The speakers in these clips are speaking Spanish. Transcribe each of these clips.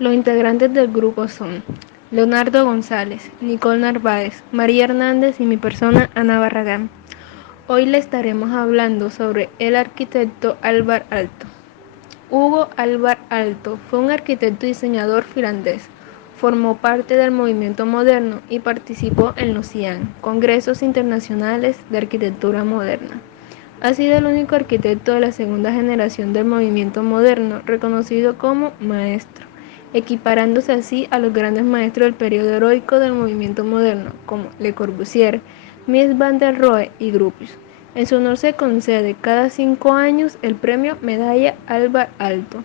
Los integrantes del grupo son Leonardo González, Nicole Narváez, María Hernández y mi persona Ana Barragán. Hoy le estaremos hablando sobre el arquitecto Alvar Aalto. Hugo Alvar Aalto fue un arquitecto y diseñador finlandés. Formó parte del movimiento moderno y participó en los CIAN, Congresos Internacionales de Arquitectura Moderna. Ha sido el único arquitecto de la segunda generación del movimiento moderno reconocido como maestro, equiparándose así a los grandes maestros del periodo heroico del movimiento moderno, como Le Corbusier, Mies van der Rohe y Gropius. En su honor se concede cada 5 años el premio Medalla Alvar Aalto.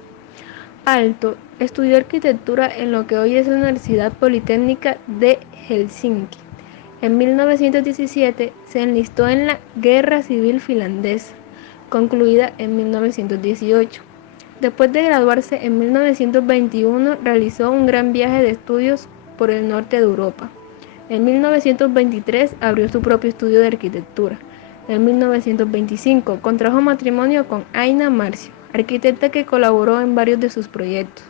Aalto estudió arquitectura en lo que hoy es la Universidad Politécnica de Helsinki. En 1917 se enlistó en la Guerra Civil Finlandesa, concluida en 1918. Después de graduarse en 1921 realizó un gran viaje de estudios por el norte de Europa. En 1923 abrió su propio estudio de arquitectura. En 1925 contrajo matrimonio con Aina Marcio, arquitecta que colaboró en varios de sus proyectos.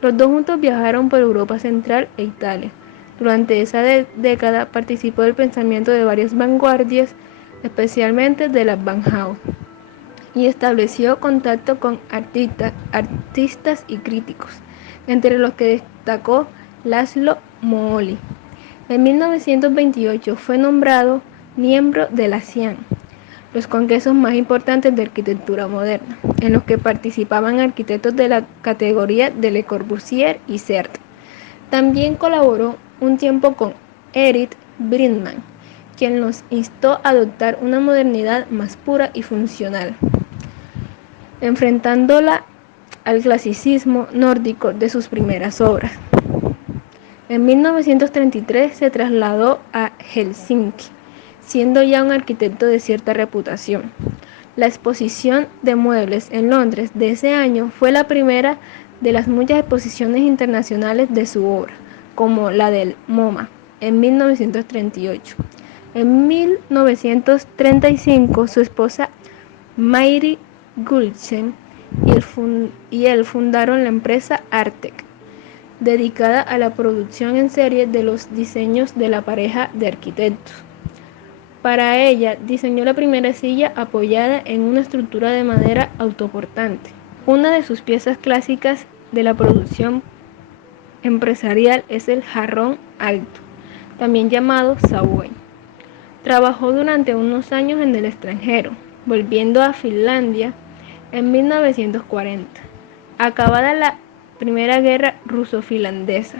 Los dos juntos viajaron por Europa Central e Italia. Durante esa década participó del pensamiento de varias vanguardias, especialmente de la Bauhaus, y estableció contacto con artistas y críticos, entre los que destacó Laszlo Moholy. En 1928 fue nombrado miembro de la CIAN, los congresos más importantes de arquitectura moderna, en los que participaban arquitectos de la categoría de Le Corbusier y Sert. También colaboró un tiempo con Erich Bridgman, quien los instó a adoptar una modernidad más pura y funcional, enfrentándola al clasicismo nórdico de sus primeras obras. En 1933 se trasladó a Helsinki, siendo ya un arquitecto de cierta reputación. La exposición de muebles en Londres de ese año fue la primera de las muchas exposiciones internacionales de su obra, como la del MoMA en 1938. En 1935 su esposa Mary Gulsen y él fundaron la empresa Artec, dedicada a la producción en serie de los diseños de la pareja de arquitectos. Para ella, diseñó la primera silla apoyada en una estructura de madera autoportante. Una de sus piezas clásicas de la producción empresarial es el jarrón alto, también llamado Savoy. Trabajó durante unos años en el extranjero, volviendo a Finlandia en 1940, acabada la Primera Guerra Ruso-Finlandesa.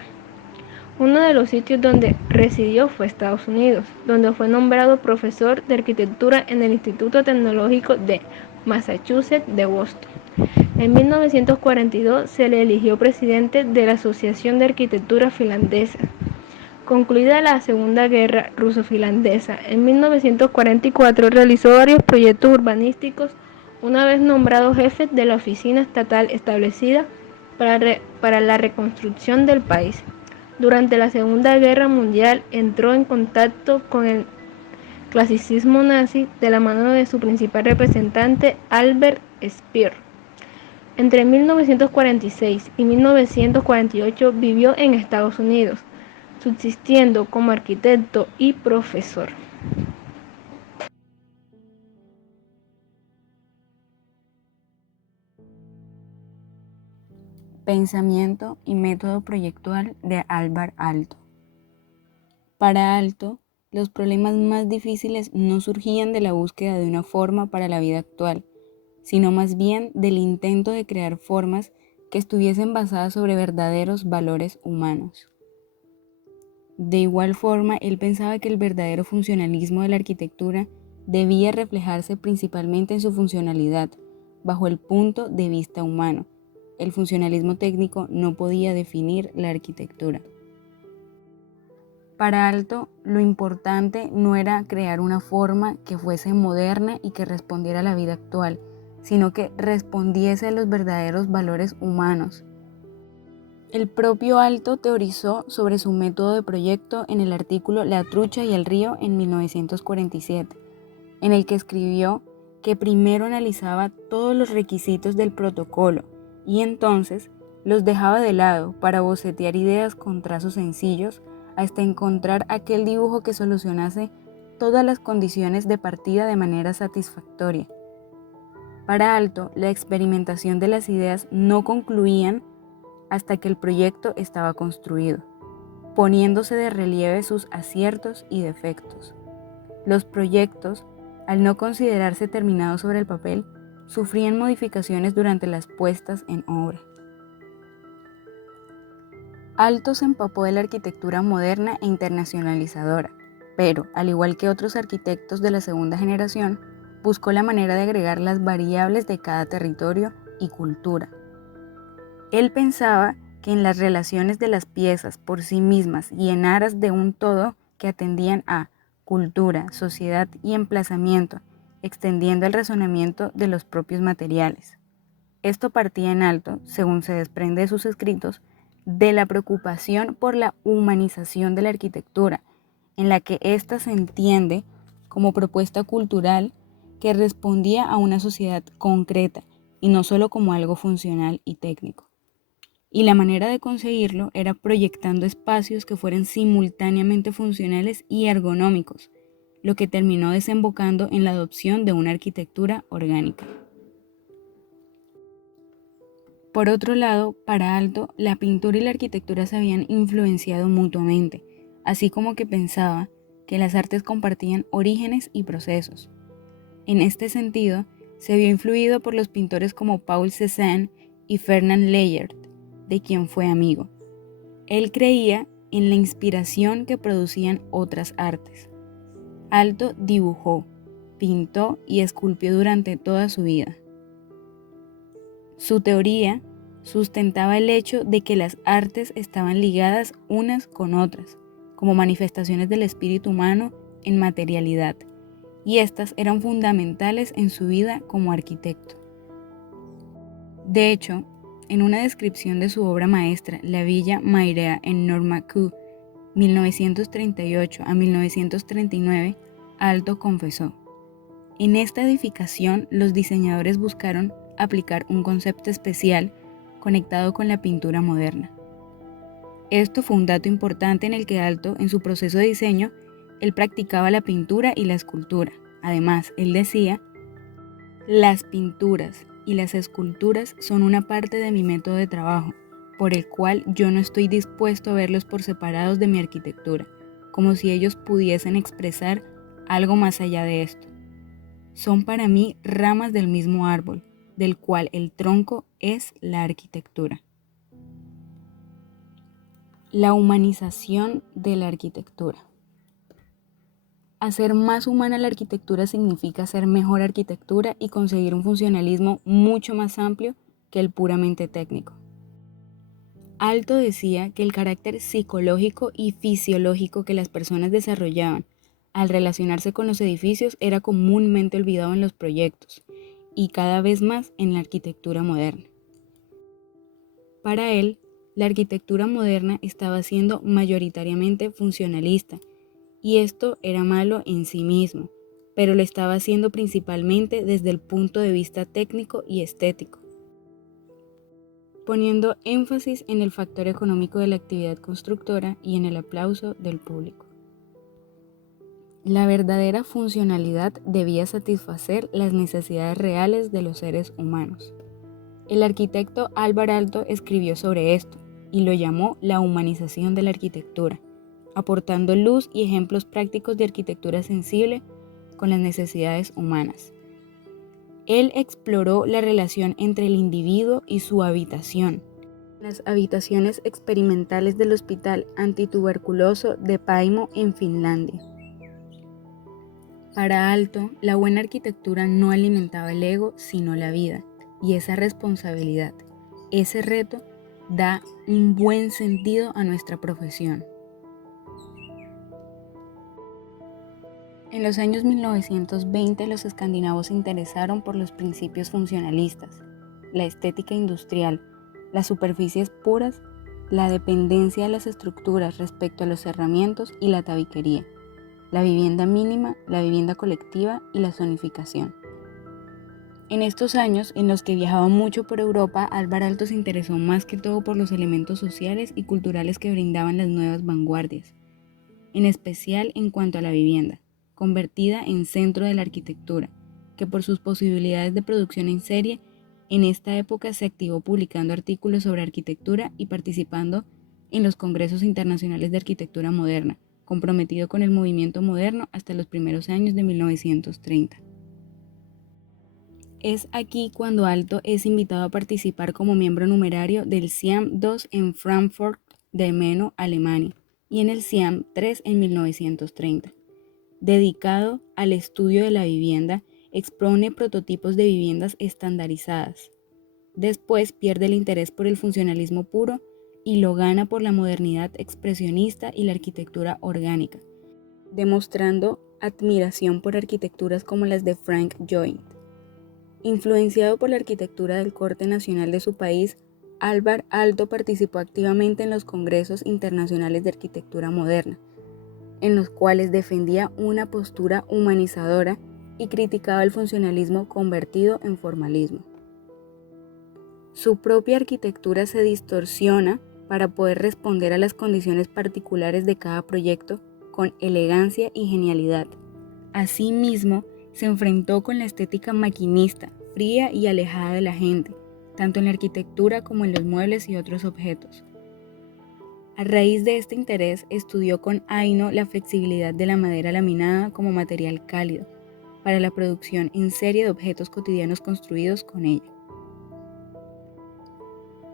Uno de los sitios donde residió fue Estados Unidos, donde fue nombrado profesor de arquitectura en el Instituto Tecnológico de Massachusetts de Boston. En 1942 se le eligió presidente de la Asociación de Arquitectura Finlandesa. Concluida la Segunda Guerra Ruso-Finlandesa, en 1944 realizó varios proyectos urbanísticos, una vez nombrado jefe de la oficina estatal establecida para la reconstrucción del país. Durante la Segunda Guerra Mundial entró en contacto con el clasicismo nazi de la mano de su principal representante Albert Speer. Entre 1946 y 1948 vivió en Estados Unidos, subsistiendo como arquitecto y profesor. Pensamiento y método proyectual de Alvar Aalto. Para Aalto, los problemas más difíciles no surgían de la búsqueda de una forma para la vida actual, sino más bien del intento de crear formas que estuviesen basadas sobre verdaderos valores humanos. De igual forma, él pensaba que el verdadero funcionalismo de la arquitectura debía reflejarse principalmente en su funcionalidad, bajo el punto de vista humano. El funcionalismo técnico no podía definir la arquitectura. Para Aalto, lo importante no era crear una forma que fuese moderna y que respondiera a la vida actual, sino que respondiese a los verdaderos valores humanos. El propio Aalto teorizó sobre su método de proyecto en el artículo La trucha y el río en 1947, en el que escribió que primero analizaba todos los requisitos del protocolo y entonces Los dejaba de lado para bocetear ideas con trazos sencillos hasta encontrar aquel dibujo que solucionase todas las condiciones de partida de manera satisfactoria. Para Aalto, la experimentación de las ideas no concluían hasta que el proyecto estaba construido, poniéndose de relieve sus aciertos y defectos. Los proyectos, al no considerarse terminados sobre el papel, sufrían modificaciones durante las puestas en obra. Aalto se empapó de la arquitectura moderna e internacionalizadora, pero, al igual que otros arquitectos de la segunda generación, buscó la manera de agregar las variables de cada territorio y cultura. Él pensaba que en las relaciones de las piezas por sí mismas y en aras de un todo que atendían a cultura, sociedad y emplazamiento, extendiendo el razonamiento de los propios materiales. Esto partía en alto, según se desprende de sus escritos, de la preocupación por la humanización de la arquitectura, en la que ésta se entiende como propuesta cultural que respondía a una sociedad concreta y no solo como algo funcional y técnico. Y la manera de conseguirlo era proyectando espacios que fueran simultáneamente funcionales y ergonómicos, lo que terminó desembocando en la adopción de una arquitectura orgánica. Por otro lado, para Aalto, la pintura y la arquitectura se habían influenciado mutuamente, así como que pensaba que las artes compartían orígenes y procesos. En este sentido, se vio influido por los pintores como Paul Cézanne y Fernand Léger, de quien fue amigo. Él creía en la inspiración que producían otras artes. Aalto dibujó, pintó y esculpió durante toda su vida. Su teoría sustentaba el hecho de que las artes estaban ligadas unas con otras, como manifestaciones del espíritu humano en materialidad, y estas eran fundamentales en su vida como arquitecto. De hecho, en una descripción de su obra maestra, la Villa Mairea en Normancourt, 1938 a 1939, Aalto confesó: en esta edificación los diseñadores buscaron aplicar un concepto especial conectado con la pintura moderna. Esto fue un dato importante en el que Aalto, en su proceso de diseño, él practicaba la pintura y la escultura. Además, él decía: las pinturas y las esculturas son una parte de mi método de trabajo, por el cual yo no estoy dispuesto a verlos por separados de mi arquitectura, como si ellos pudiesen expresar algo más allá de esto. Son para mí ramas del mismo árbol, del cual el tronco es la arquitectura. La humanización de la arquitectura. Hacer más humana la arquitectura significa hacer mejor arquitectura y conseguir un funcionalismo mucho más amplio que el puramente técnico. Aalto decía que el carácter psicológico y fisiológico que las personas desarrollaban al relacionarse con los edificios era comúnmente olvidado en los proyectos y cada vez más en la arquitectura moderna. Para él, la arquitectura moderna estaba siendo mayoritariamente funcionalista, y esto era malo en sí mismo, pero lo estaba haciendo principalmente desde el punto de vista técnico y estético, poniendo énfasis en el factor económico de la actividad constructora y en el aplauso del público. La verdadera funcionalidad debía satisfacer las necesidades reales de los seres humanos. El arquitecto Alvar Aalto escribió sobre esto y lo llamó la humanización de la arquitectura, aportando luz y ejemplos prácticos de arquitectura sensible con las necesidades humanas. Él exploró la relación entre el individuo y su habitación. Las habitaciones experimentales del Hospital Antituberculoso de Paimo en Finlandia. Para Aalto, la buena arquitectura no alimentaba el ego, sino la vida, y esa responsabilidad, ese reto, da un buen sentido a nuestra profesión. En los años 1920, los escandinavos se interesaron por los principios funcionalistas, la estética industrial, las superficies puras, la dependencia de las estructuras respecto a los cerramientos y la tabiquería, la vivienda mínima, la vivienda colectiva y la zonificación. En estos años, en los que viajaba mucho por Europa, Álvar Aalto se interesó más que todo por los elementos sociales y culturales que brindaban las nuevas vanguardias, en especial en cuanto a la vivienda, convertida en centro de la arquitectura, que por sus posibilidades de producción en serie, en esta época se activó publicando artículos sobre arquitectura y participando en los congresos internacionales de arquitectura moderna, comprometido con el movimiento moderno hasta los primeros años de 1930. Es aquí cuando Aalto es invitado a participar como miembro numerario del CIAM II en Frankfurt del Meno, Alemania, y en el CIAM III en 1930. Dedicado al estudio de la vivienda, expone prototipos de viviendas estandarizadas. Después pierde el interés por el funcionalismo puro y lo gana por la modernidad expresionista y la arquitectura orgánica, demostrando admiración por arquitecturas como las de Frank Lloyd. Influenciado por la arquitectura del corte nacional de su país, Álvar Aalto participó activamente en los congresos internacionales de arquitectura moderna, en los cuales defendía una postura humanizadora y criticaba el funcionalismo convertido en formalismo. Su propia arquitectura se distorsiona para poder responder a las condiciones particulares de cada proyecto con elegancia y genialidad. Asimismo, se enfrentó con la estética maquinista, fría y alejada de la gente, tanto en la arquitectura como en los muebles y otros objetos. A raíz de este interés, estudió con Aino la flexibilidad de la madera laminada como material cálido para la producción en serie de objetos cotidianos construidos con ella.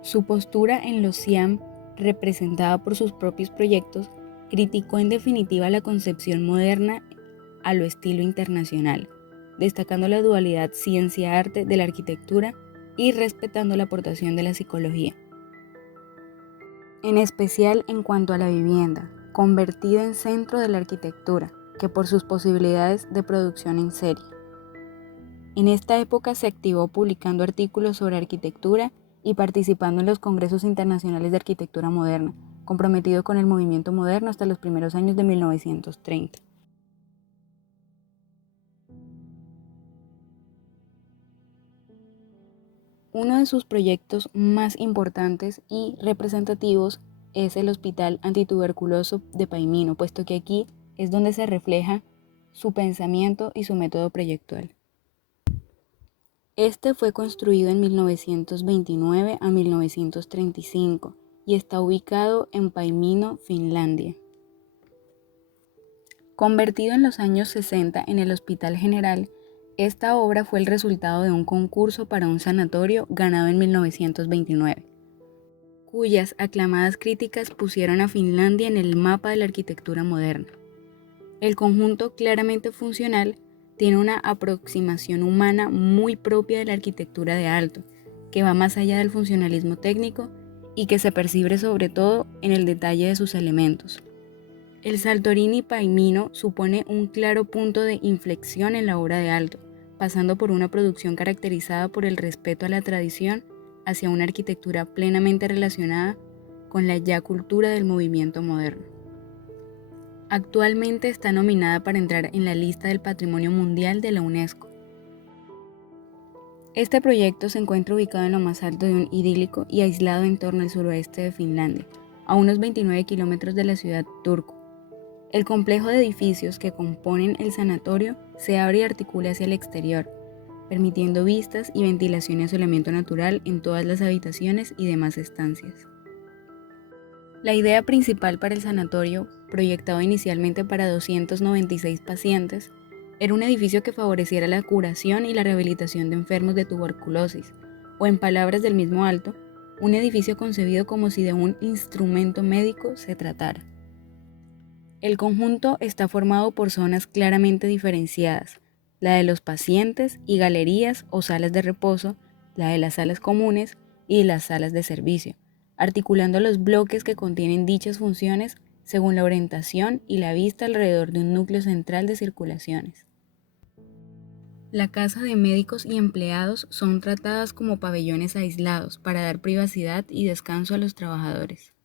Su postura en los CIAM, representada por sus propios proyectos, criticó en definitiva la concepción moderna a lo estilo internacional, destacando la dualidad ciencia-arte de la arquitectura y respetando la aportación de la psicología. En especial en cuanto a la vivienda, convertida en centro de la arquitectura, que por sus posibilidades de producción en serie. En esta época se activó publicando artículos sobre arquitectura y participando en los congresos internacionales de arquitectura moderna, comprometido con el movimiento moderno hasta los primeros años de 1930. Uno de sus proyectos más importantes y representativos es el Hospital Antituberculoso de Paimino, puesto que aquí es donde se refleja su pensamiento y su método proyectual. Este fue construido en 1929 a 1935 y está ubicado en Paimino, Finlandia. Convertido en los años 60 en el Hospital General, esta obra fue el resultado de un concurso para un sanatorio ganado en 1929, cuyas aclamadas críticas pusieron a Finlandia en el mapa de la arquitectura moderna. El conjunto, claramente funcional, tiene una aproximación humana muy propia de la arquitectura de Aalto, que va más allá del funcionalismo técnico y que se percibe sobre todo en el detalle de sus elementos. El Saltorini Paimino supone un claro punto de inflexión en la obra de Aalto, pasando por una producción caracterizada por el respeto a la tradición hacia una arquitectura plenamente relacionada con la ya cultura del movimiento moderno. Actualmente está nominada para entrar en la lista del Patrimonio Mundial de la UNESCO. Este proyecto se encuentra ubicado en lo más alto de un idílico y aislado entorno al suroeste de Finlandia, a unos 29 kilómetros de la ciudad Turku. El complejo de edificios que componen el sanatorio se abre y articula hacia el exterior, permitiendo vistas y ventilación y aislamiento natural en todas las habitaciones y demás estancias. La idea principal para el sanatorio, proyectado inicialmente para 296 pacientes, era un edificio que favoreciera la curación y la rehabilitación de enfermos de tuberculosis, o en palabras del mismo Aalto, un edificio concebido como si de un instrumento médico se tratara. El conjunto está formado por zonas claramente diferenciadas, la de los pacientes y galerías o salas de reposo, la de las salas comunes y las salas de servicio, articulando los bloques que contienen dichas funciones según la orientación y la vista alrededor de un núcleo central de circulaciones. La casa de médicos y empleados son tratadas como pabellones aislados para dar privacidad y descanso a los trabajadores.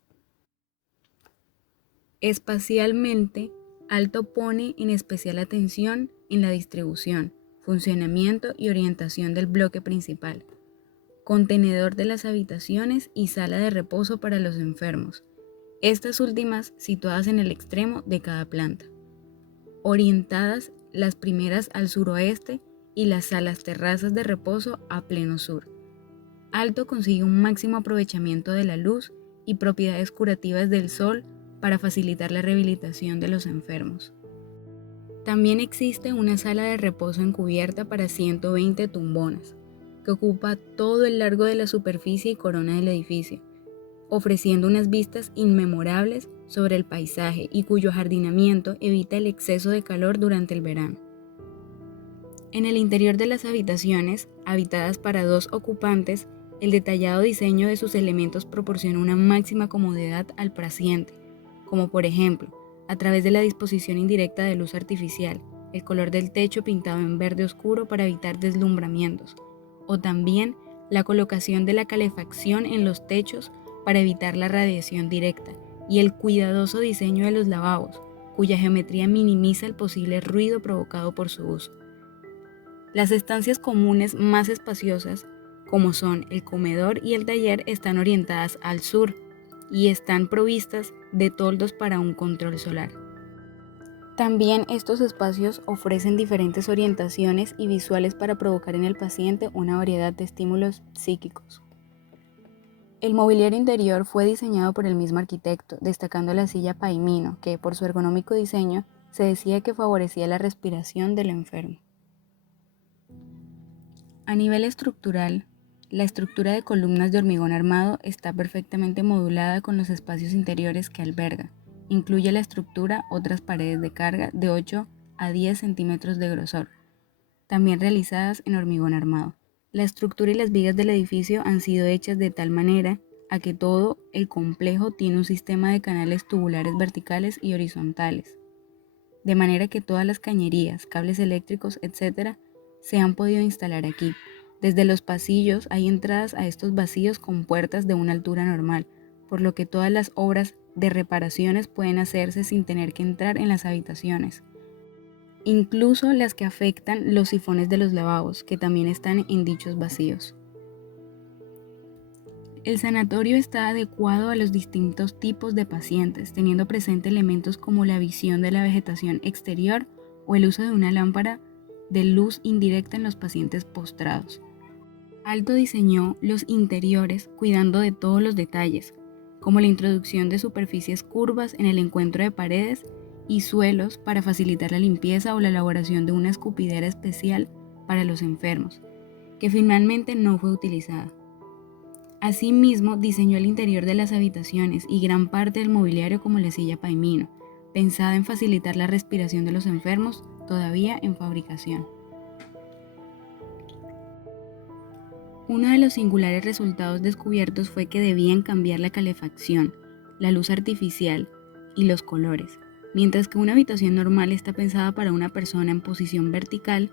Espacialmente, Aalto pone en especial atención en la distribución, funcionamiento y orientación del bloque principal, contenedor de las habitaciones y sala de reposo para los enfermos, estas últimas situadas en el extremo de cada planta, orientadas las primeras al suroeste y las salas terrazas de reposo a pleno sur. Alto consigue un máximo aprovechamiento de la luz y propiedades curativas del sol para facilitar la rehabilitación de los enfermos. También existe una sala de reposo encubierta para 120 tumbonas, que ocupa todo el largo de la superficie y corona del edificio, ofreciendo unas vistas inmemorables sobre el paisaje y cuyo ajardinamiento evita el exceso de calor durante el verano. En el interior de las habitaciones, habitadas para 2 ocupantes, el detallado diseño de sus elementos proporciona una máxima comodidad al paciente, como por ejemplo, a través de la disposición indirecta de luz artificial, el color del techo pintado en verde oscuro para evitar deslumbramientos, o también la colocación de la calefacción en los techos para evitar la radiación directa, y el cuidadoso diseño de los lavabos, cuya geometría minimiza el posible ruido provocado por su uso. Las estancias comunes más espaciosas, como son el comedor y el taller, están orientadas al sur y están provistas de toldos para un control solar. También estos espacios ofrecen diferentes orientaciones y visuales para provocar en el paciente una variedad de estímulos psíquicos. El mobiliario interior fue diseñado por el mismo arquitecto, destacando la silla Paimino, que por su ergonómico diseño se decía que favorecía la respiración del enfermo. A nivel estructural, la estructura de columnas de hormigón armado está perfectamente modulada con los espacios interiores que alberga. Incluye la estructura otras paredes de carga de 8 a 10 centímetros de grosor, también realizadas en hormigón armado. La estructura y las vigas del edificio han sido hechas de tal manera a que todo el complejo tiene un sistema de canales tubulares verticales y horizontales, de manera que todas las cañerías, cables eléctricos, etc., se han podido instalar aquí. Desde los pasillos hay entradas a estos vacíos con puertas de una altura normal, por lo que todas las obras de reparaciones pueden hacerse sin tener que entrar en las habitaciones, incluso las que afectan los sifones de los lavabos, que también están en dichos vacíos. El sanatorio está adecuado a los distintos tipos de pacientes, teniendo presente elementos como la visión de la vegetación exterior o el uso de una lámpara de luz indirecta en los pacientes postrados. Alto diseñó los interiores cuidando de todos los detalles, como la introducción de superficies curvas en el encuentro de paredes y suelos para facilitar la limpieza o la elaboración de una escupidera especial para los enfermos, que finalmente no fue utilizada. Asimismo, diseñó el interior de las habitaciones y gran parte del mobiliario como la silla Paimino, pensada en facilitar la respiración de los enfermos todavía en fabricación. Uno de los singulares resultados descubiertos fue que debían cambiar la calefacción, la luz artificial y los colores. Mientras que una habitación normal está pensada para una persona en posición vertical,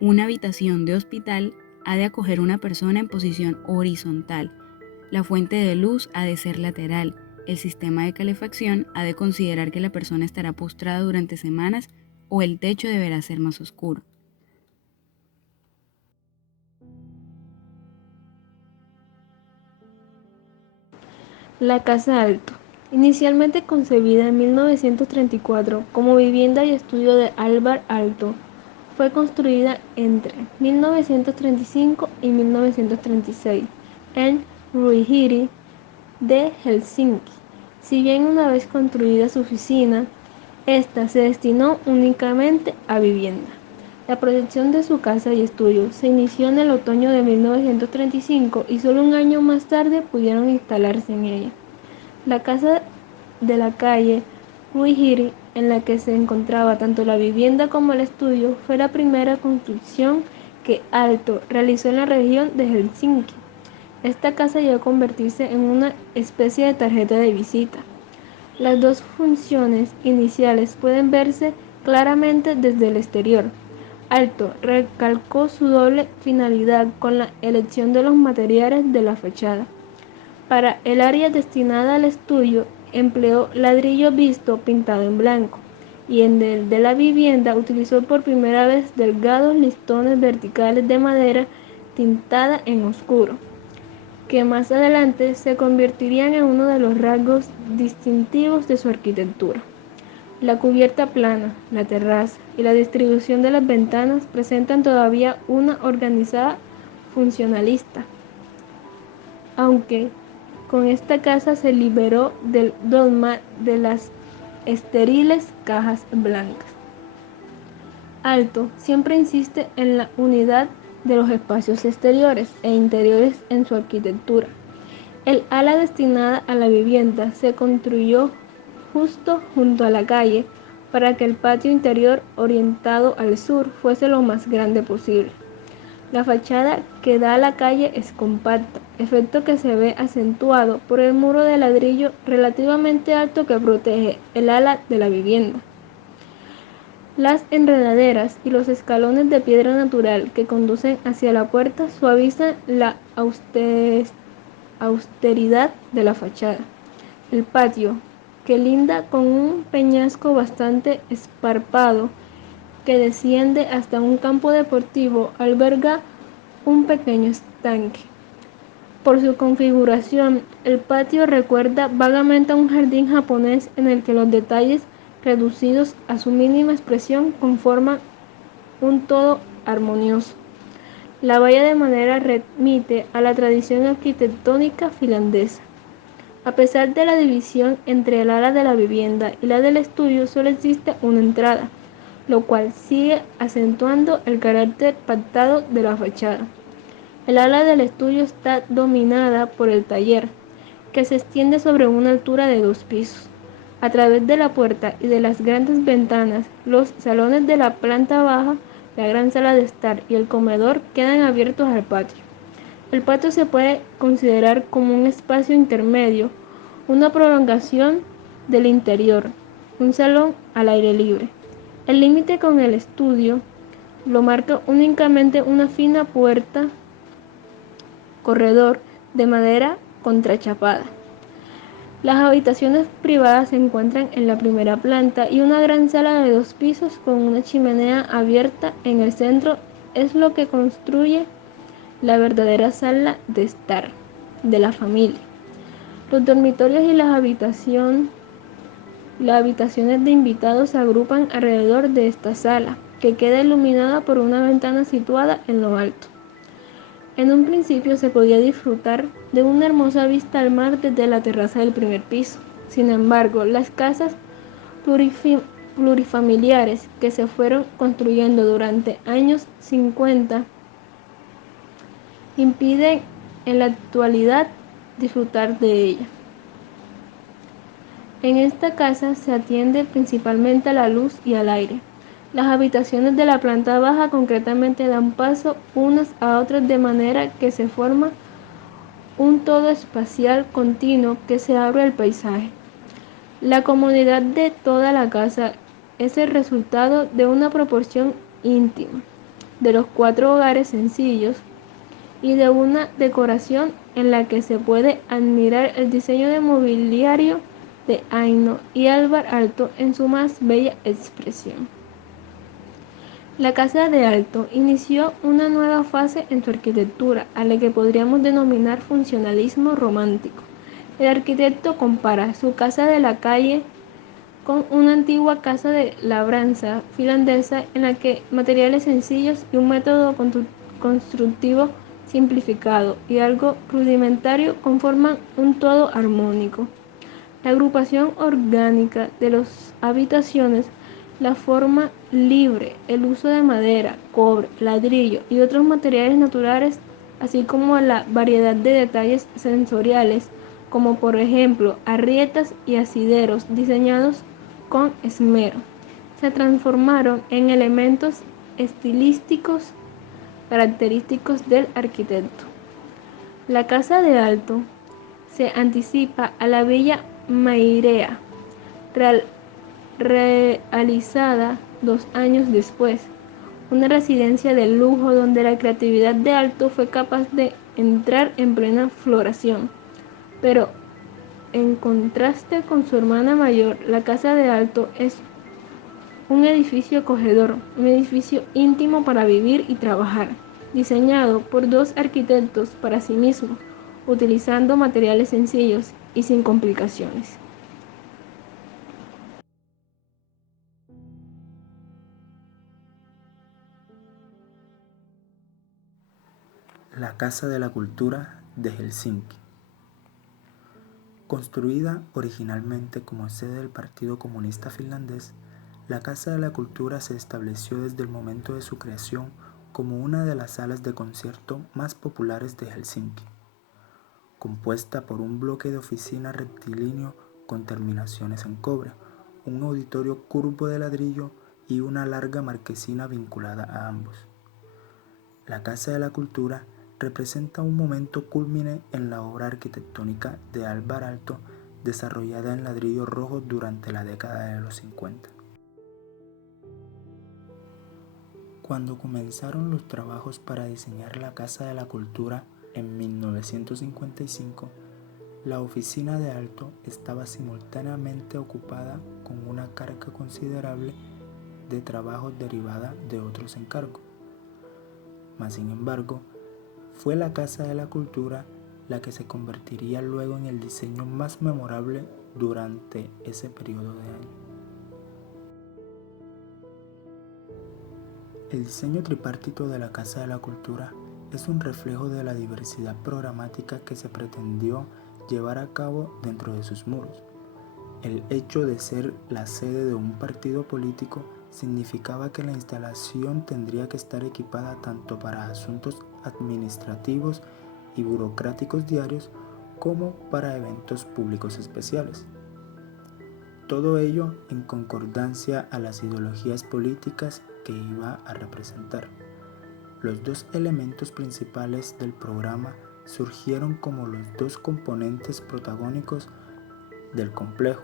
una habitación de hospital ha de acoger una persona en posición horizontal. La fuente de luz ha de ser lateral. El sistema de calefacción ha de considerar que la persona estará postrada durante semanas o el techo deberá ser más oscuro. La Casa Alto, inicialmente concebida en 1934 como vivienda y estudio de Alvar Aalto, fue construida entre 1935 y 1936 en Ruihiri de Helsinki. Si bien una vez construida su oficina, esta se destinó únicamente a vivienda. La proyección de su casa y estudio se inició en el otoño de 1935 y solo un año más tarde pudieron instalarse en ella. La casa de la calle Ruihiri, en la que se encontraba tanto la vivienda como el estudio, fue la primera construcción que Aalto realizó en la región de Helsinki. Esta casa llegó a convertirse en una especie de tarjeta de visita. Las dos funciones iniciales pueden verse claramente desde el exterior. Aalto recalcó su doble finalidad con la elección de los materiales de la fachada. Para el área destinada al estudio, empleó ladrillo visto pintado en blanco, y en el de la vivienda utilizó por primera vez delgados listones verticales de madera tintada en oscuro, que más adelante se convertirían en uno de los rasgos distintivos de su arquitectura. La cubierta plana, la terraza y la distribución de las ventanas presentan todavía una organizada funcionalista, aunque con esta casa se liberó del dogma de las estériles cajas blancas. Alto siempre insiste en la unidad de los espacios exteriores e interiores en su arquitectura. El ala destinada a la vivienda se construyó justo junto a la calle para que el patio interior orientado al sur fuese lo más grande posible. La fachada que da a la calle es compacta, efecto que se ve acentuado por el muro de ladrillo relativamente alto que protege el ala de la vivienda. Las enredaderas y los escalones de piedra natural que conducen hacia la puerta suavizan la austeridad de la fachada. El patio, que linda con un peñasco bastante escarpado que desciende hasta un campo deportivo, alberga un pequeño estanque. Por su configuración, el patio recuerda vagamente a un jardín japonés en el que los detalles, reducidos a su mínima expresión, conforman un todo armonioso. La valla de madera remite a la tradición arquitectónica finlandesa. A pesar de la división entre el ala de la vivienda y la del estudio, solo existe una entrada, lo cual sigue acentuando el carácter pactado de la fachada. El ala del estudio está dominada por el taller, que se extiende sobre una altura de 2 pisos. A través de la puerta y de las grandes ventanas, los salones de la planta baja, la gran sala de estar y el comedor quedan abiertos al patio. El patio se puede considerar como un espacio intermedio, una prolongación del interior, un salón al aire libre. El límite con el estudio lo marca únicamente una fina puerta corredor de madera contrachapada. Las habitaciones privadas se encuentran en la primera planta y una gran sala de 2 pisos con una chimenea abierta en el centro es lo que construye la verdadera sala de estar de la familia. Los dormitorios y las habitaciones de invitados se agrupan alrededor de esta sala, que queda iluminada por una ventana situada en lo alto. En un principio se podía disfrutar de una hermosa vista al mar desde la terraza del primer piso. Sin embargo, las casas plurifamiliares que se fueron construyendo durante años 50 impiden en la actualidad disfrutar de ella. En esta casa se atiende principalmente a la luz y al aire. Las habitaciones de la planta baja concretamente dan paso unas a otras de manera que se forma un todo espacial continuo que se abre al paisaje. La comodidad de toda la casa es el resultado de una proporción íntima de los 4 hogares sencillos y de una decoración en la que se puede admirar el diseño de mobiliario de Aino y Alvar Aalto en su más bella expresión. La Casa de Aalto inició una nueva fase en su arquitectura, a la que podríamos denominar funcionalismo romántico. El arquitecto compara su casa de la calle con una antigua casa de labranza finlandesa en la que materiales sencillos y un método constructivo simplificado y algo rudimentario conforman un todo armónico. La agrupación orgánica de las habitaciones, la forma libre, el uso de madera, cobre, ladrillo y otros materiales naturales, así como la variedad de detalles sensoriales, como por ejemplo arrietas y asideros diseñados con esmero, se transformaron en elementos estilísticos característicos del arquitecto. La Casa de Aalto se anticipa a la Villa Mairea, realizada 2 años después, una residencia de lujo donde la creatividad de Aalto fue capaz de entrar en plena floración. Pero en contraste con su hermana mayor, la Casa de Aalto es Un edificio acogedor, un edificio íntimo para vivir y trabajar, diseñado por dos arquitectos para sí mismos, utilizando materiales sencillos y sin complicaciones. La Casa de la Cultura de Helsinki. Construida originalmente como sede del Partido Comunista Finlandés, la Casa de la Cultura se estableció desde el momento de su creación como una de las salas de concierto más populares de Helsinki. Compuesta por un bloque de oficina rectilíneo con terminaciones en cobre, un auditorio curvo de ladrillo y una larga marquesina vinculada a ambos. La Casa de la Cultura representa un momento cúlmine en la obra arquitectónica de Alvar Aalto desarrollada en ladrillo rojo durante la década de los 50. Cuando comenzaron los trabajos para diseñar la Casa de la Cultura en 1955, la oficina de Aalto estaba simultáneamente ocupada con una carga considerable de trabajo derivada de otros encargos. Mas, sin embargo, fue la Casa de la Cultura la que se convertiría luego en el diseño más memorable durante ese periodo de años. El diseño tripartito de la Casa de la Cultura es un reflejo de la diversidad programática que se pretendió llevar a cabo dentro de sus muros. El hecho de ser la sede de un partido político significaba que la instalación tendría que estar equipada tanto para asuntos administrativos y burocráticos diarios como para eventos públicos especiales. Todo ello en concordancia a las ideologías políticas que iba a representar. Los dos elementos principales del programa surgieron como los dos componentes protagónicos del complejo,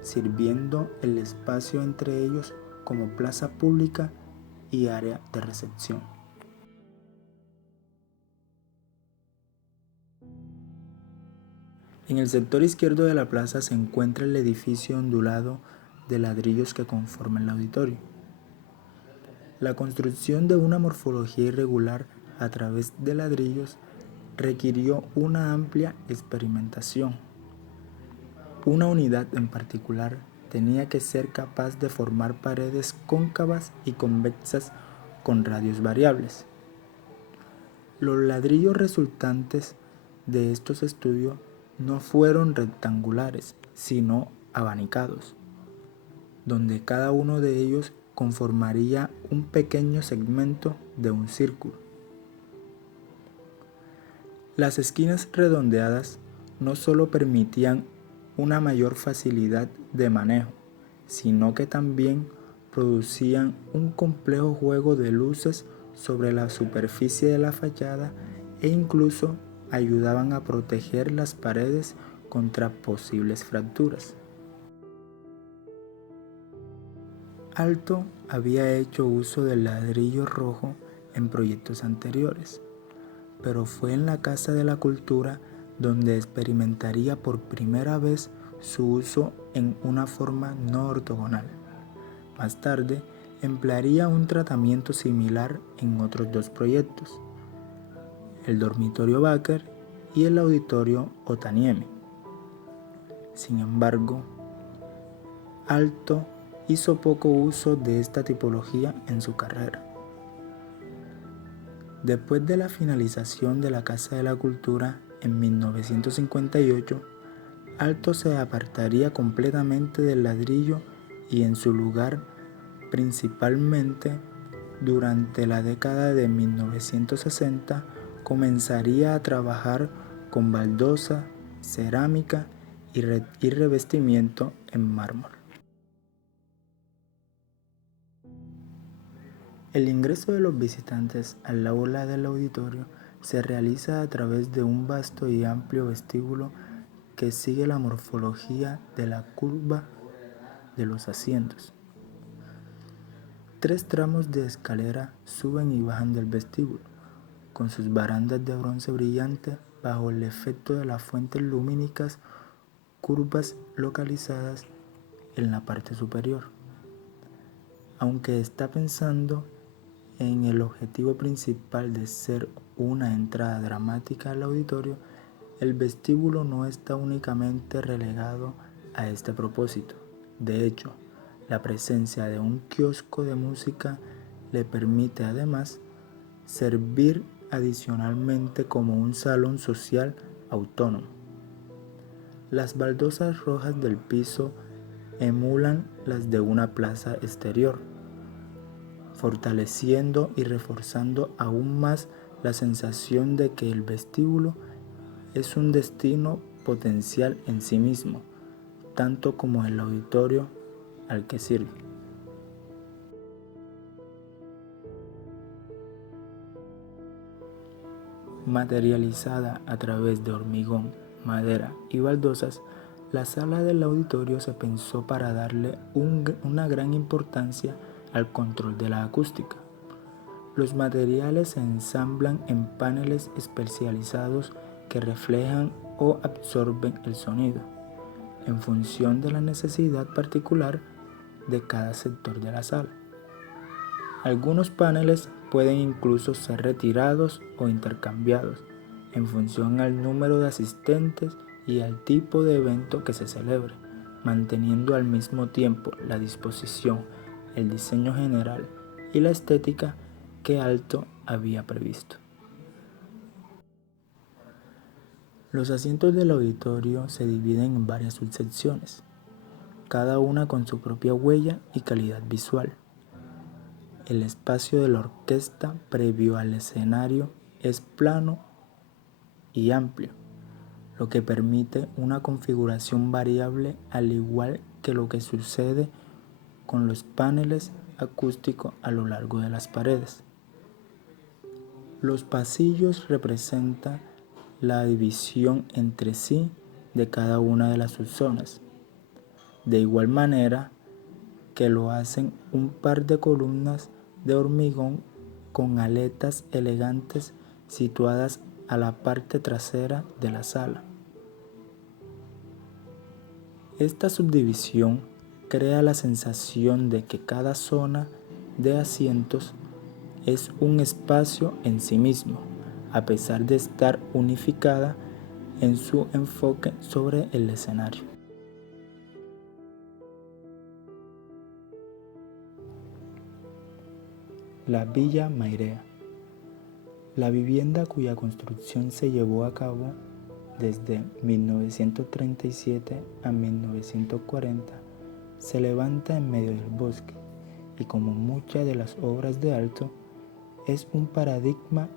sirviendo el espacio entre ellos como plaza pública y área de recepción. En el sector izquierdo de la plaza se encuentra el edificio ondulado de ladrillos que conforma el auditorio. La construcción de una morfología irregular a través de ladrillos requirió una amplia experimentación. Una unidad en particular tenía que ser capaz de formar paredes cóncavas y convexas con radios variables. Los ladrillos resultantes de estos estudios no fueron rectangulares, sino abanicados, donde cada uno de ellos conformaría un pequeño segmento de un círculo. Las esquinas redondeadas no solo permitían una mayor facilidad de manejo, sino que también producían un complejo juego de luces sobre la superficie de la fachada e incluso ayudaban a proteger las paredes contra posibles fracturas. Aalto había hecho uso del ladrillo rojo en proyectos anteriores, pero fue en la Casa de la Cultura donde experimentaría por primera vez su uso en una forma no ortogonal. Más tarde, emplearía un tratamiento similar en otros dos proyectos, el dormitorio Baker y el auditorio Otaniemi. Sin embargo, Aalto hizo poco uso de esta tipología en su carrera. Después de la finalización de la Casa de la Cultura en 1958, Aalto se apartaría completamente del ladrillo y en su lugar, principalmente durante la década de 1960, comenzaría a trabajar con baldosa, cerámica y revestimiento en mármol. El ingreso de los visitantes al aula del auditorio se realiza a través de un vasto y amplio vestíbulo que sigue la morfología de la curva de los asientos. 3 tramos de escalera suben y bajan del vestíbulo, con sus barandas de bronce brillante bajo el efecto de las fuentes lumínicas curvas localizadas en la parte superior. Aunque está pensando en el objetivo principal de ser una entrada dramática al auditorio, el vestíbulo no está únicamente relegado a este propósito. De hecho, la presencia de un kiosco de música le permite además servir adicionalmente como un salón social autónomo. Las baldosas rojas del piso emulan las de una plaza exterior, fortaleciendo y reforzando aún más la sensación de que el vestíbulo es un destino potencial en sí mismo, tanto como el auditorio al que sirve. Materializada a través de hormigón, madera y baldosas, la sala del auditorio se pensó para darle una gran importancia al control de la acústica. Los materiales se ensamblan en paneles especializados que reflejan o absorben el sonido, en función de la necesidad particular de cada sector de la sala. Algunos paneles pueden incluso ser retirados o intercambiados en función al número de asistentes y al tipo de evento que se celebre, manteniendo al mismo tiempo la disposición, el diseño general y la estética que Aalto había previsto. Los asientos del auditorio se dividen en varias subsecciones, cada una con su propia huella y calidad visual. El espacio de la orquesta previo al escenario es plano y amplio, lo que permite una configuración variable al igual que lo que sucede con los paneles acústicos a lo largo de las paredes. Los pasillos representan la división entre sí de cada una de las subzonas, de igual manera que lo hacen un par de columnas de hormigón con aletas elegantes situadas a la parte trasera de la sala. Esta subdivisión crea la sensación de que cada zona de asientos es un espacio en sí mismo, a pesar de estar unificada en su enfoque sobre el escenario. La Villa Mairea. La vivienda cuya construcción se llevó a cabo desde 1937 a 1940 se levanta en medio del bosque y, como muchas de las obras de Aalto, es un paradigma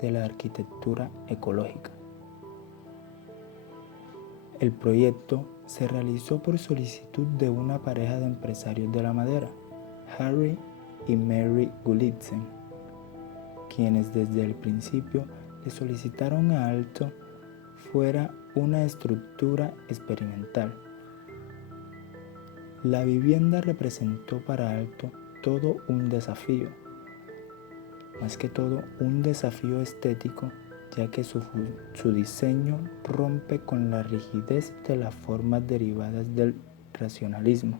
de la arquitectura ecológica. El proyecto se realizó por solicitud de una pareja de empresarios de la madera, Harry y Mary Gullitzen, quienes desde el principio le solicitaron a Aalto fuera una estructura experimental. La vivienda representó para Aalto todo un desafío, más que todo un desafío estético, ya que su diseño rompe con la rigidez de las formas derivadas del racionalismo,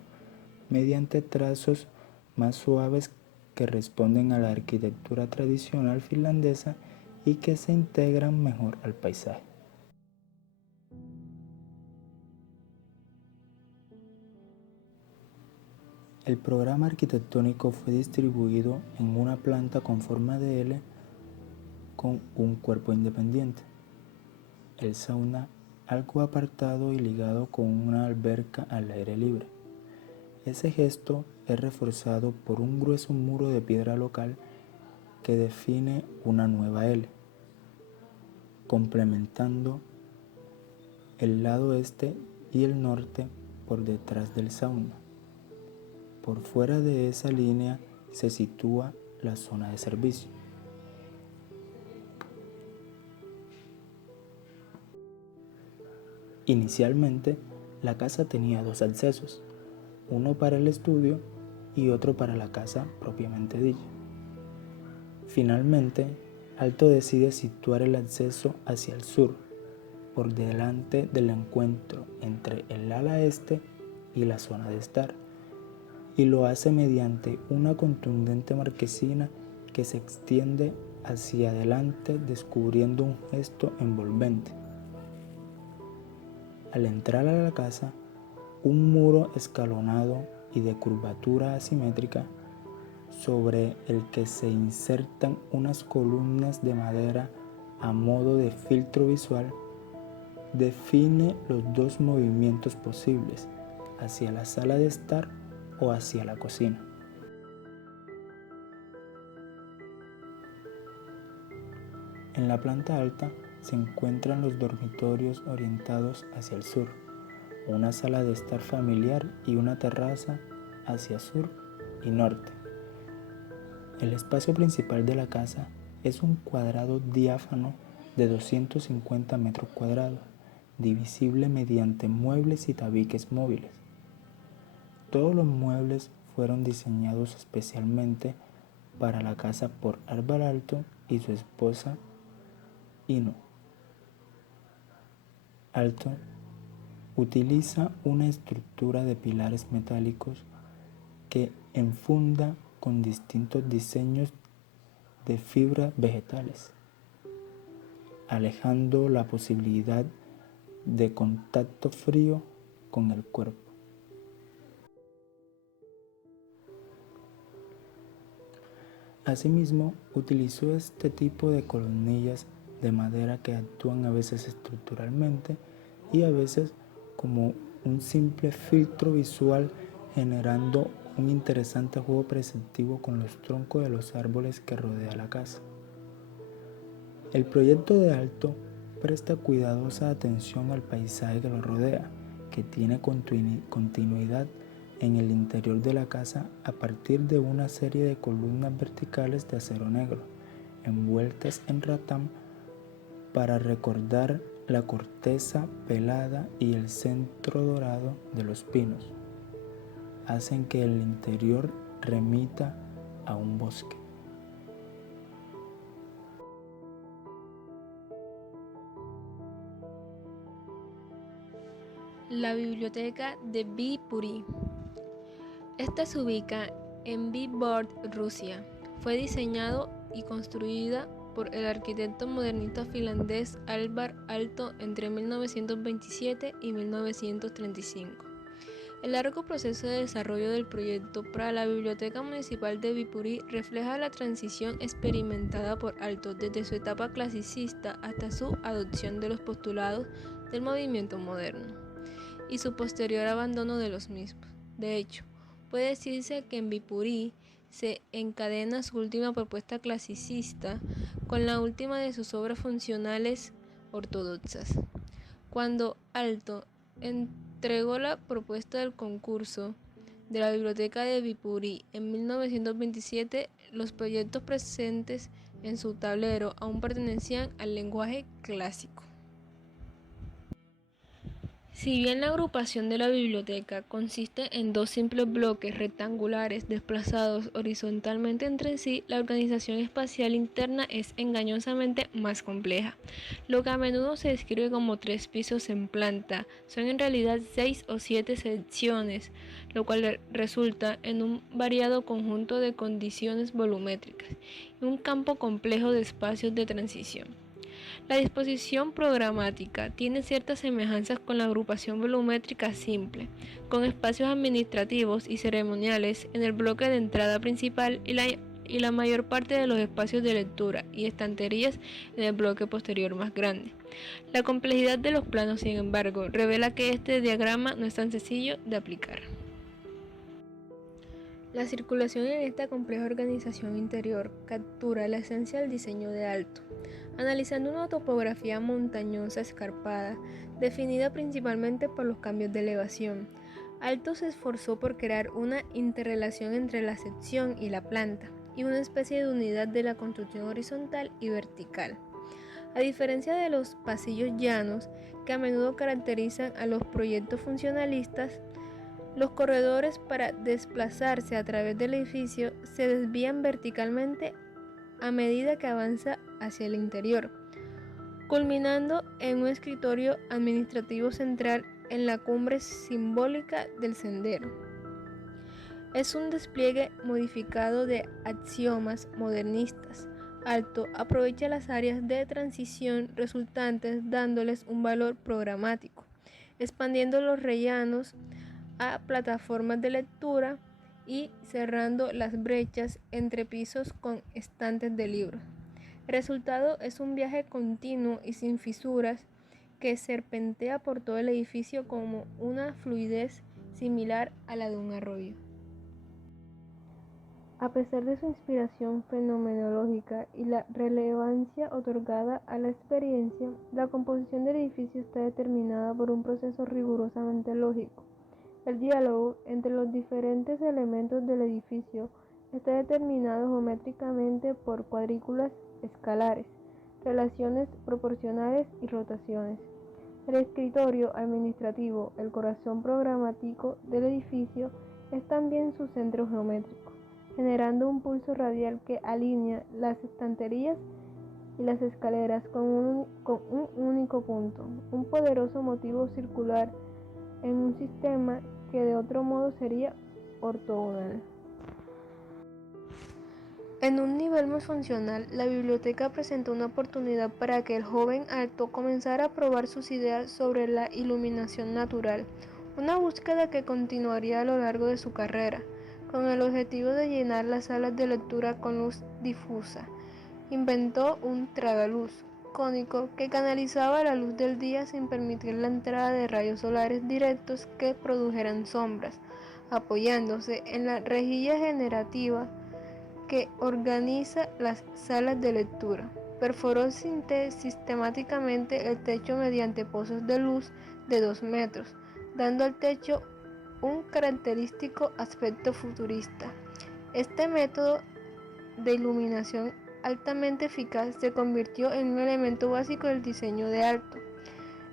mediante trazos más suaves que responden a la arquitectura tradicional finlandesa y que se integran mejor al paisaje. El programa arquitectónico fue distribuido en una planta con forma de L con un cuerpo independiente, el sauna algo apartado y ligado con una alberca al aire libre. Ese gesto es reforzado por un grueso muro de piedra local que define una nueva L, complementando el lado este y el norte por detrás del sauna. Por fuera de esa línea se sitúa la zona de servicio. Inicialmente, la casa tenía dos accesos, uno para el estudio y otro para la casa propiamente dicha. Finalmente, Aalto decide situar el acceso hacia el sur, por delante del encuentro entre el ala este y la zona de estar, y lo hace mediante una contundente marquesina que se extiende hacia adelante descubriendo un gesto envolvente. Al entrar a la casa, un muro escalonado y de curvatura asimétrica sobre el que se insertan unas columnas de madera a modo de filtro visual, define los dos movimientos posibles, hacia la sala de estar o hacia la cocina. En la planta alta se encuentran los dormitorios orientados hacia el sur, una sala de estar familiar y una terraza hacia sur y norte. El espacio principal de la casa es un cuadrado diáfano de 250 metros cuadrados, divisible mediante muebles y tabiques móviles. Todos los muebles fueron diseñados especialmente para la casa por Álvar Aalto y su esposa Ino. Aalto utiliza una estructura de pilares metálicos que enfunda con distintos diseños de fibras vegetales, alejando la posibilidad de contacto frío con el cuerpo. Asimismo, utilizó este tipo de columnillas de madera que actúan a veces estructuralmente y a veces como un simple filtro visual, generando un interesante juego perceptivo con los troncos de los árboles que rodea la casa. El proyecto de Aalto presta cuidadosa atención al paisaje que lo rodea, que tiene continuidad en el interior de la casa a partir de una serie de columnas verticales de acero negro, envueltas en ratán para recordar la corteza pelada y el centro dorado de los pinos. Hacen que el interior remita a un bosque. La biblioteca de Viipuri. Esta se ubica en Vyborg, Rusia. Fue diseñado y construida por el arquitecto modernista finlandés Álvar Aalto entre 1927 y 1935. El largo proceso de desarrollo del proyecto para la Biblioteca Municipal de Viipuri refleja la transición experimentada por Aalto desde su etapa clasicista hasta su adopción de los postulados del movimiento moderno y su posterior abandono de los mismos. De hecho, puede decirse que en Viipuri se encadena su última propuesta clasicista con la última de sus obras funcionales ortodoxas. Cuando Aalto entregó la propuesta del concurso de la Biblioteca de Viipuri en 1927, los proyectos presentes en su tablero aún pertenecían al lenguaje clásico. Si bien la agrupación de la biblioteca consiste en dos simples bloques rectangulares desplazados horizontalmente entre sí, la organización espacial interna es engañosamente más compleja. Lo que a menudo se describe como 3 pisos en planta son en realidad 6 o 7 secciones, lo cual resulta en un variado conjunto de condiciones volumétricas y un campo complejo de espacios de transición. La disposición programática tiene ciertas semejanzas con la agrupación volumétrica simple, con espacios administrativos y ceremoniales en el bloque de entrada principal y la mayor parte de los espacios de lectura y estanterías en el bloque posterior más grande. La complejidad de los planos, sin embargo, revela que este diagrama no es tan sencillo de aplicar. La circulación en esta compleja organización interior captura la esencia del diseño de Aalto, analizando una topografía montañosa escarpada, definida principalmente por los cambios de elevación. Aalto se esforzó por crear una interrelación entre la sección y la planta, y una especie de unidad de la construcción horizontal y vertical. A diferencia de los pasillos llanos, que a menudo caracterizan a los proyectos funcionalistas, los corredores para desplazarse a través del edificio se desvían verticalmente a medida que avanza hacia el interior, culminando en un escritorio administrativo central en la cumbre simbólica del sendero. Es un despliegue modificado de axiomas modernistas. Alto aprovecha las áreas de transición resultantes dándoles un valor programático, expandiendo los rellenos a plataformas de lectura y cerrando las brechas entre pisos con estantes de libros. El resultado es un viaje continuo y sin fisuras que serpentea por todo el edificio como una fluidez similar a la de un arroyo. A pesar de su inspiración fenomenológica y la relevancia otorgada a la experiencia, la composición del edificio está determinada por un proceso rigurosamente lógico. El diálogo entre los diferentes elementos del edificio está determinado geométricamente por cuadrículas escalares, relaciones proporcionales y rotaciones. El escritorio administrativo, el corazón programático del edificio, es también su centro geométrico, generando un pulso radial que alinea las estanterías y las escaleras con un único punto, un poderoso motivo circular en un sistema que de otro modo sería ortogonal. En un nivel más funcional, la biblioteca presentó una oportunidad para que el joven Alto comenzara a probar sus ideas sobre la iluminación natural, una búsqueda que continuaría a lo largo de su carrera, con el objetivo de llenar las salas de lectura con luz difusa. Inventó un tragaluz cónico que canalizaba la luz del día sin permitir la entrada de rayos solares directos que produjeran sombras, apoyándose en la rejilla generativa que organiza las salas de lectura. Perforó sistemáticamente el techo mediante pozos de luz de 2 metros, dando al techo un característico aspecto futurista. Este método de iluminación altamente eficaz se convirtió en un elemento básico del diseño de Alto.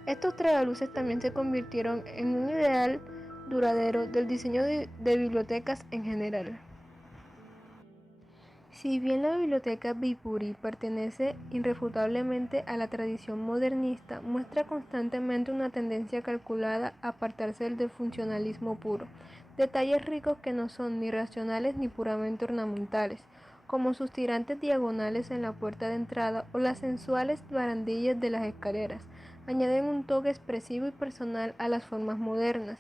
Estos tragaluces también se convirtieron en un ideal duradero del diseño de bibliotecas en general. Si bien la biblioteca Viipuri pertenece irrefutablemente a la tradición modernista, muestra constantemente una tendencia calculada a apartarse del funcionalismo puro, detalles ricos que no son ni racionales ni puramente ornamentales, como sus tirantes diagonales en la puerta de entrada o las sensuales barandillas de las escaleras, añaden un toque expresivo y personal a las formas modernas.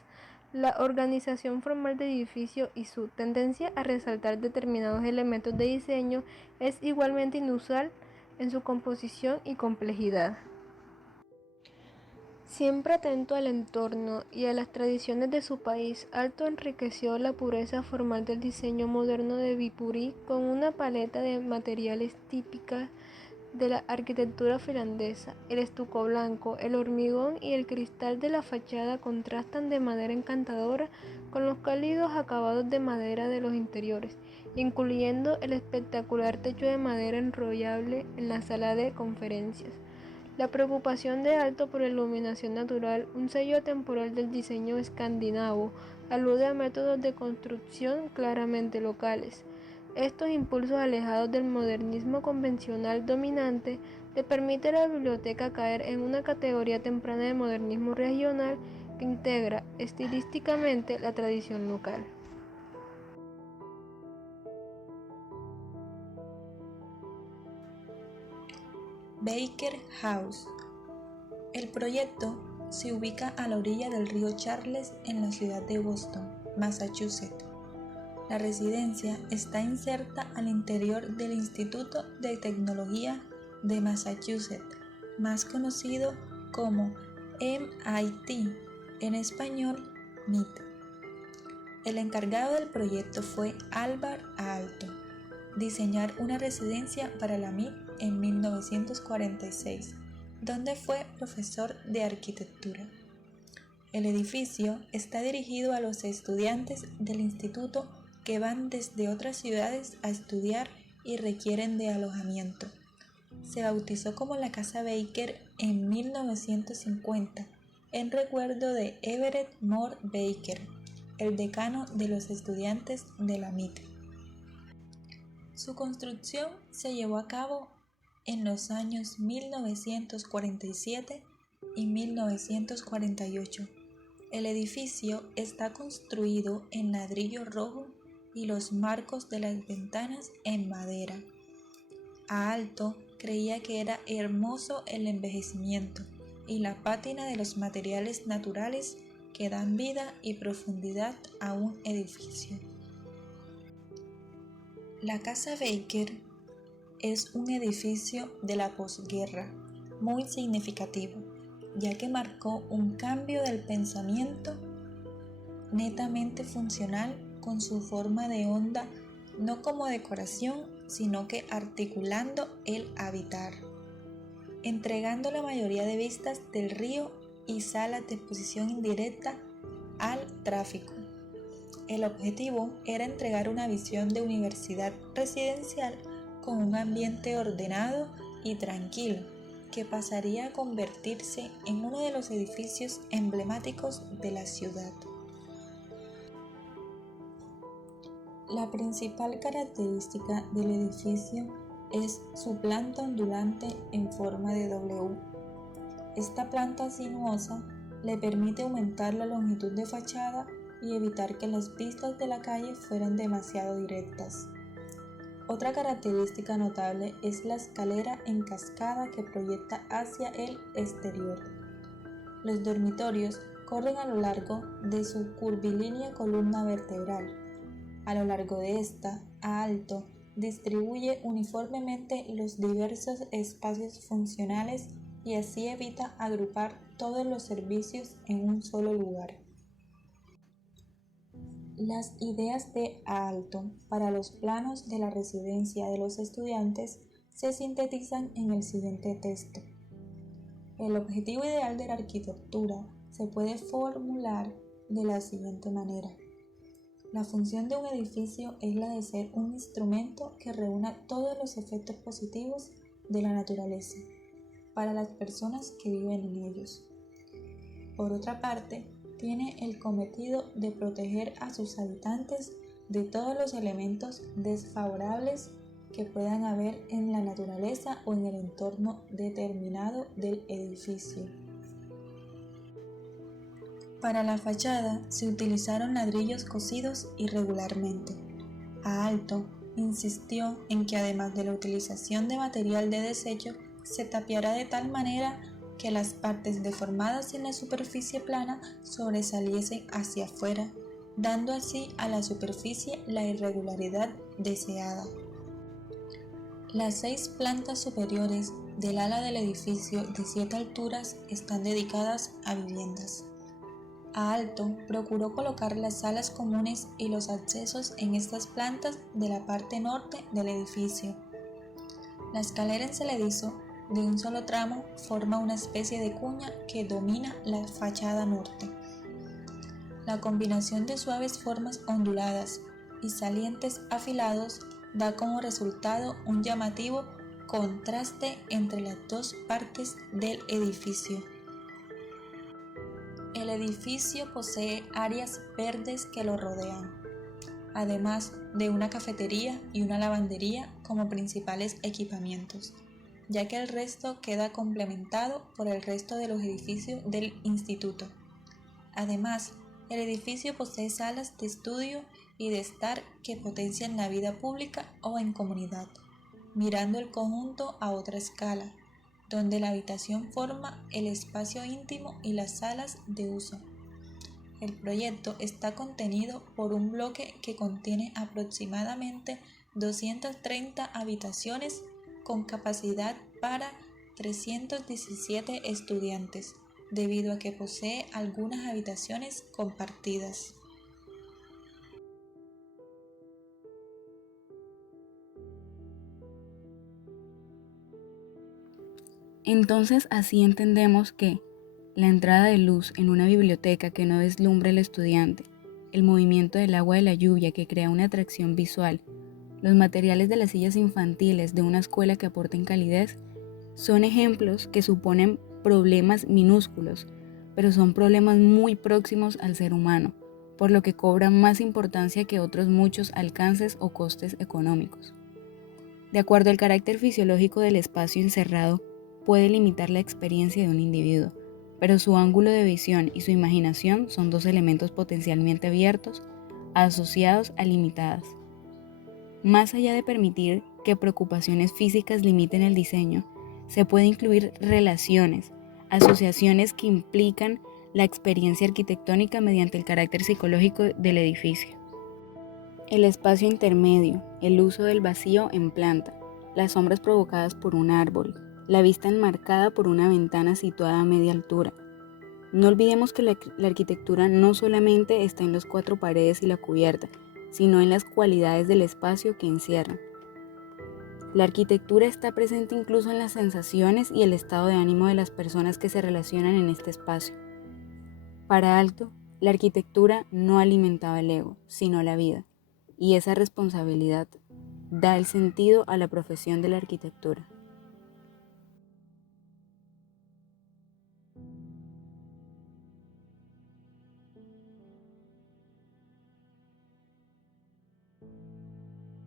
La organización formal del edificio y su tendencia a resaltar determinados elementos de diseño es igualmente inusual en su composición y complejidad. Siempre atento al entorno y a las tradiciones de su país, Alto enriqueció la pureza formal del diseño moderno de Viipuri con una paleta de materiales típica de la arquitectura finlandesa. El estuco blanco, el hormigón y el cristal de la fachada contrastan de manera encantadora con los cálidos acabados de madera de los interiores, incluyendo el espectacular techo de madera enrollable en la sala de conferencias. La preocupación de Alto por la iluminación natural, un sello temporal del diseño escandinavo, alude a métodos de construcción claramente locales. Estos impulsos alejados del modernismo convencional dominante le permite a la biblioteca caer en una categoría temprana de modernismo regional que integra estilísticamente la tradición local. Baker House. El proyecto se ubica a la orilla del río Charles en la ciudad de Boston, Massachusetts. La residencia está inserta al interior del Instituto de Tecnología de Massachusetts, más conocido como MIT, en español MIT. El encargado del proyecto fue Alvar Aalto, diseñar una residencia para la MIT en 1946, donde fue profesor de arquitectura. El edificio está dirigido a los estudiantes del instituto que van desde otras ciudades a estudiar y requieren de alojamiento. Se bautizó como la Casa Baker en 1950 en recuerdo de Everett Moore Baker, el decano de los estudiantes de la MIT. Su construcción se llevó a cabo en los años 1947 y 1948. El edificio está construido en ladrillo rojo y los marcos de las ventanas en madera. Aalto creía que era hermoso el envejecimiento y la pátina de los materiales naturales que dan vida y profundidad a un edificio. La Casa Baker es un edificio de la posguerra muy significativo, ya que marcó un cambio del pensamiento netamente funcional con su forma de onda, no como decoración, sino que articulando el habitar, entregando la mayoría de vistas del río y salas de exposición indirecta al tráfico. El objetivo era entregar una visión de universidad residencial con un ambiente ordenado y tranquilo, que pasaría a convertirse en uno de los edificios emblemáticos de la ciudad. La principal característica del edificio es su planta ondulante en forma de W. Esta planta sinuosa le permite aumentar la longitud de fachada y evitar que las vistas de la calle fueran demasiado directas. Otra característica notable es la escalera en cascada que proyecta hacia el exterior. Los dormitorios corren a lo largo de su curvilínea columna vertebral. A lo largo de esta, Aalto distribuye uniformemente los diversos espacios funcionales y así evita agrupar todos los servicios en un solo lugar. Las ideas de Aalto para los planos de la residencia de los estudiantes se sintetizan en el siguiente texto. El objetivo ideal de la arquitectura se puede formular de la siguiente manera. La función de un edificio es la de ser un instrumento que reúna todos los efectos positivos de la naturaleza para las personas que viven en ellos. Por otra parte, tiene el cometido de proteger a sus habitantes de todos los elementos desfavorables que puedan haber en la naturaleza o en el entorno determinado del edificio. Para la fachada se utilizaron ladrillos cocidos irregularmente. Aalto insistió en que además de la utilización de material de desecho, se tapiara de tal manera que las partes deformadas en la superficie plana sobresaliesen hacia afuera, dando así a la superficie la irregularidad deseada. Las 6 plantas superiores del ala del edificio de 7 alturas están dedicadas a viviendas. Aalto procuró colocar las salas comunes y los accesos en estas plantas de la parte norte del edificio. La escalera enceladizo de un solo tramo forma una especie de cuña que domina la fachada norte. La combinación de suaves formas onduladas y salientes afilados da como resultado un llamativo contraste entre las dos partes del edificio. El edificio posee áreas verdes que lo rodean, además de una cafetería y una lavandería como principales equipamientos, ya que el resto queda complementado por el resto de los edificios del instituto. Además, el edificio posee salas de estudio y de estar que potencian la vida pública o en comunidad, mirando el conjunto a otra escala, donde la habitación forma el espacio íntimo y las salas de uso. El proyecto está contenido por un bloque que contiene aproximadamente 230 habitaciones con capacidad para 317 estudiantes, debido a que posee algunas habitaciones compartidas. Entonces así entendemos que la entrada de luz en una biblioteca que no deslumbre al estudiante, el movimiento del agua de la lluvia que crea una atracción visual, los materiales de las sillas infantiles de una escuela que aporten calidez, son ejemplos que suponen problemas minúsculos, pero son problemas muy próximos al ser humano, por lo que cobran más importancia que otros muchos alcances o costes económicos. De acuerdo al carácter fisiológico del espacio encerrado, puede limitar la experiencia de un individuo, pero su ángulo de visión y su imaginación son dos elementos potencialmente abiertos asociados a limitadas. Más allá de permitir que preocupaciones físicas limiten el diseño, se puede incluir relaciones, asociaciones que implican la experiencia arquitectónica mediante el carácter psicológico del edificio. El espacio intermedio, el uso del vacío en planta, las sombras provocadas por un árbol, la vista enmarcada por una ventana situada a media altura. No olvidemos que la arquitectura no solamente está en las cuatro paredes y la cubierta, sino en las cualidades del espacio que encierran. La arquitectura está presente incluso en las sensaciones y el estado de ánimo de las personas que se relacionan en este espacio. Para Aalto, la arquitectura no alimentaba el ego, sino la vida, y esa responsabilidad da el sentido a la profesión de la arquitectura.